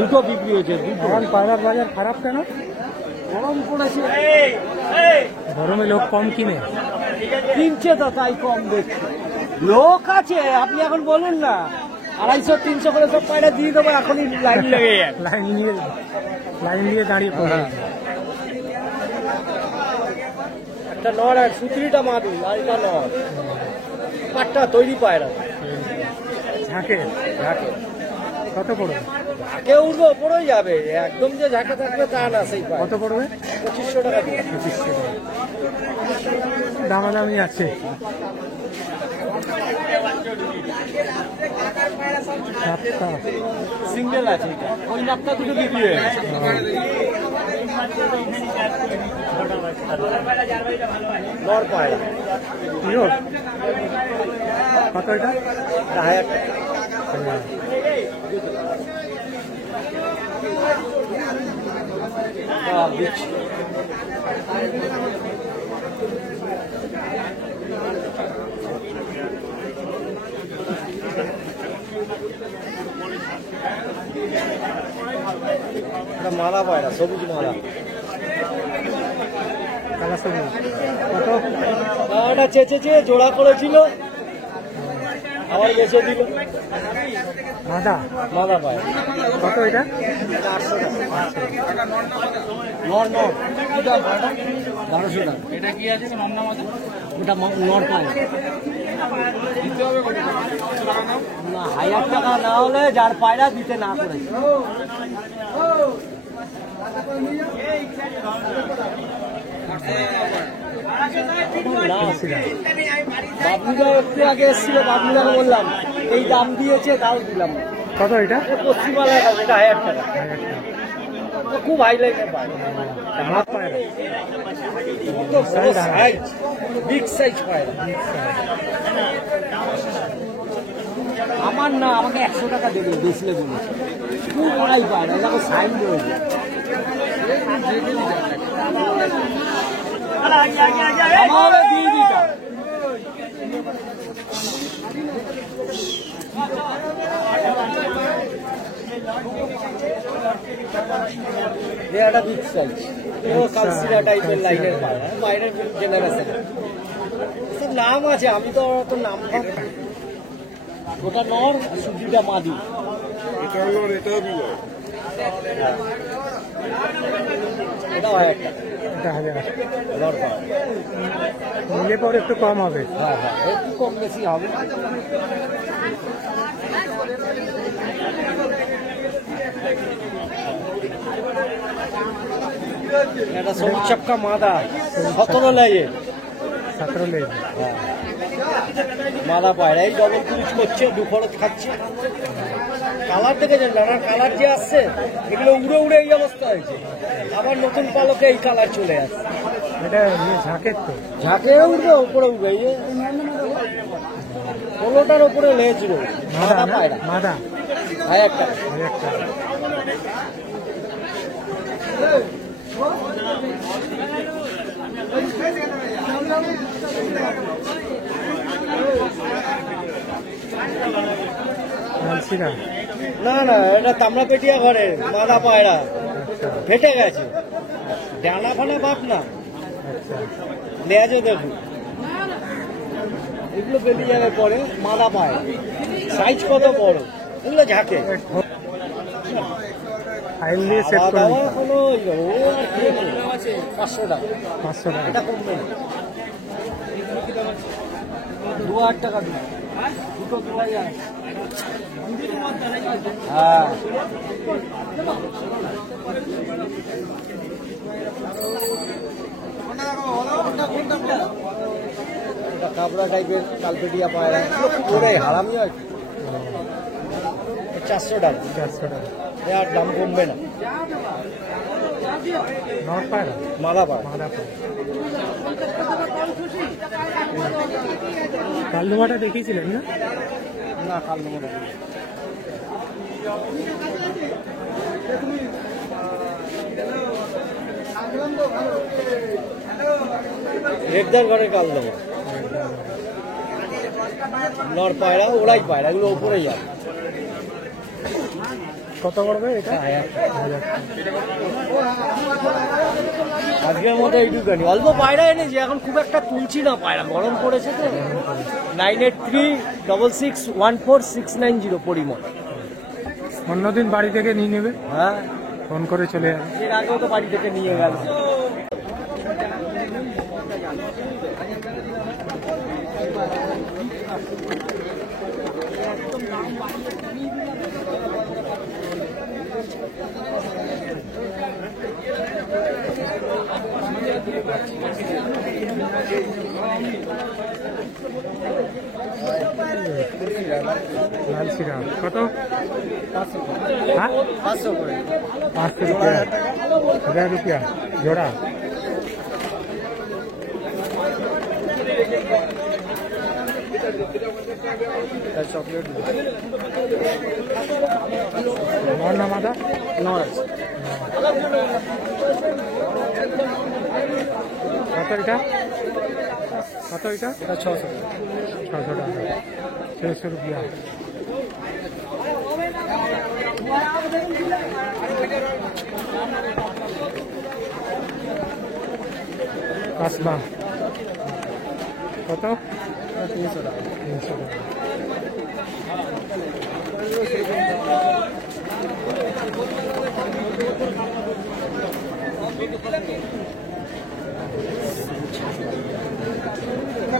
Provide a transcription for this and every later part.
দুটো বিক্রি হয়েছে। এখন পায়রার বাজার খারাপ কেন? গরম পড়েছে, গরমে লোক কম কিনে। কিনছে তো তাই কম দেখছে। লোক আছে, আপনি এখন বলুন না 250-300 করে সব পায়রা দিয়ে দেবো, এখনই লাইন লেগে যায়। লাইন দিয়ে দাঁড়িয়ে পড়ে। একটা নর আর সুতিটা মাদুল, আর এটা নর পাট্টা তৈরি পায়রা। ঝাঁকে ঝাঁকে কত পড়বে? ঝাঁকে উঠবো পড়েই যাবে, একদম যে ঝাঁকে থাকবে তা না। সেই পায়রা কত পড়বে? 2500 টাকা দিয়ে। 2500 টাকা দামাদামি আছে। সিঙ্গেল আছে এটা, ওই নাপটা দুটো বিক্রি হয়ে গেছে। নর পায়রা কত এটা? 1000 টাকা। দিচ্ছি মালা পায়রা, সবুজ মালা। কত? এটা চেঁচেছে, জোড়া করেছিল, আবার বেঁচে দিল। মাদা মালা পায়রা কত এটা? 800 টাকা। নর নর কি দাম পায়রা? 1200 টাকা। এটা কি আছে মামলা মাঝে? ওটা নর পায়রা দিতে হবে কত টাকা? না, 1000 টাকা না হলে যার পায়রা দিতে না করেছে। বাবলুদা একটু আগে এসেছিল, বাবলুদাকে বললাম এই দাম দিয়েছে, তাও দিলাম। কত এটা? পশ্চিমবাংলায় কাছে, এটা 1000 টাকা। খুব হাইলাইটের পায়রা, সাইজ বিগ সাইজ পায়রা। আমার না, আমাকে 100 টাকা দেবে বেচলে বলেছে। খুব বড়াই পায়রা, এটা সাইন রয়েছে। আমাকে দিয়ে দিতাম। একটা বিগ সাইজ, কালসিরা টাইপের লাইনের পায়রা, বাইরের জেনারেশন। সব নাম আছে, আমি তো অত নাম ভাব। ওটা নর, সুজিটা মাদি। এটাও নর, এটাও বিলো। এটাও 1000 টাকা। এটা 1000 নর পায়রা। নিলে পরে একটু কম হবে। হ্যাঁ হ্যাঁ, একটু কম বেশি হবে। এটা সোমচাপকা মাদা, 17 লেগে। 17 লেজ। মাদা পায়রা, এই ডবল ক্রুজ করছে, দুখরচ খাচ্ছে। কালার দেখেছেন, নানার কালার যে আসছে, এগুলো উড়ে উড়ে এই অবস্থা হয়েছে। আবার নতুন পালকে এই কালার চলে আসছে। এটা ঝাঁকের তো। ঝাঁকে উঠবে, উপরে উঠবে, এই 16টার উপরে লেজ রয়েছে। মাদা পায়রা, মাদা 1000 টাকা। 1000 টাকা। না না, এটা তামড়াপেটিয়া ঘরে মাদা পায়রা, ফেটে গেছে, ডানা ফানা বাপ না। লেজও দেখুন, এগুলো বেরিয়ে যাবে পরে। মাদা পায়রা, সাইজ কত বড়, এগুলো ঝাঁকে। খাওয়া দাওয়া কোনো ও আর খেয়ে নেই। 500 টাকা। 500 টাকা। এটা কমবে না, 2000 টাকা দিন, দুটো তোলা যায়। হ্যাঁ, কাবরা টাইপের কালপেটিয়া পায়রা, ওরাই হারামি হয়। 400 টাকা। 400 টাকা। আর দাম কমবে না। নর পায়রা, মাদা পায়রা। মাদা পায়রা। কালদুমাটা দেখিয়েছিলেন না? না, কালদুমা রেডদার ঘরে কালদুমা। নর পায়রা, ওরাই পায়রা, এগুলো উপরে যায়। কত করবে এটা? 1000। আজকের মতো এইটুখানি, অল্প পায়রা এনেছি, এখন খুব একটা তুলছি না পায়রা, গরম পড়েছে তো। 9836614690 পরিমল। অন্যদিন বাড়ি থেকে নিয়ে নেবে, হ্যাঁ, ফোন করে চলে যাবে। এর আগেও তো বাড়ি থেকে নিয়ে গেল। লাল সিরাম কত? 500 হ্যাঁ, 500 করে। 500 रुपया, 1000 रुपया जोड़ा। চকলেট और नामादा নরাজ कत এটা? कत এটা? এটা 600 600 টাকা, 600 रुपया। কাসবা কত? 300 টাকা। 300 টাকা।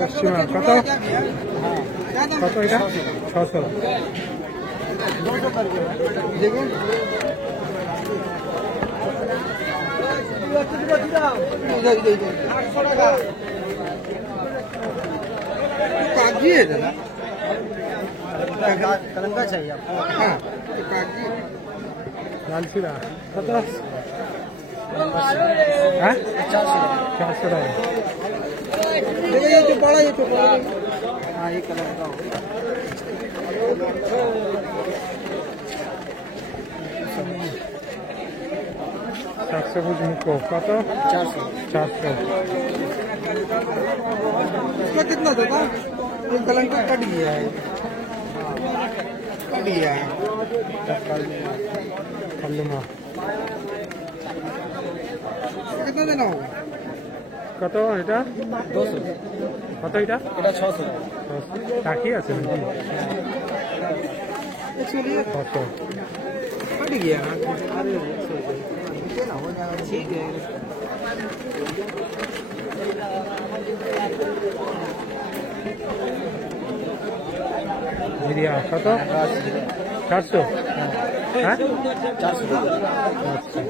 পশ্চিমা কত? কত এটা? 600। দেখুন कागजी है ना? कलंका चाहिए आपको? हाँ, तो कागजी। লাল সিরা কত? হ্যাঁ, 400 টাকা। देखो ये तो बड़ा, ये तो बड़ा। हाँ, ये कलंका हो गया। সবুজ মুখো কত? 400 400। इसका कितना देगा? ये कलंका कट गया है, कट गया है। কাল্লুমা कितना देना होगा? কত এটা? 200 কত এটা? এটা 600 টাকি আছে নাকি? ये चलिए 600। कट गया ना। ठीक है। মিরিয়া কত? 400। হ্যাঁ, 400 আচ্ছা।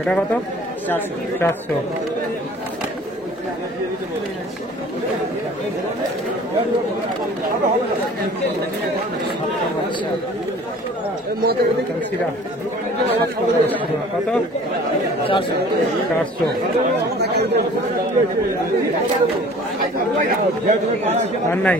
এটা কত? 400 400। কালসিরা কত? 400 400। আর নাই?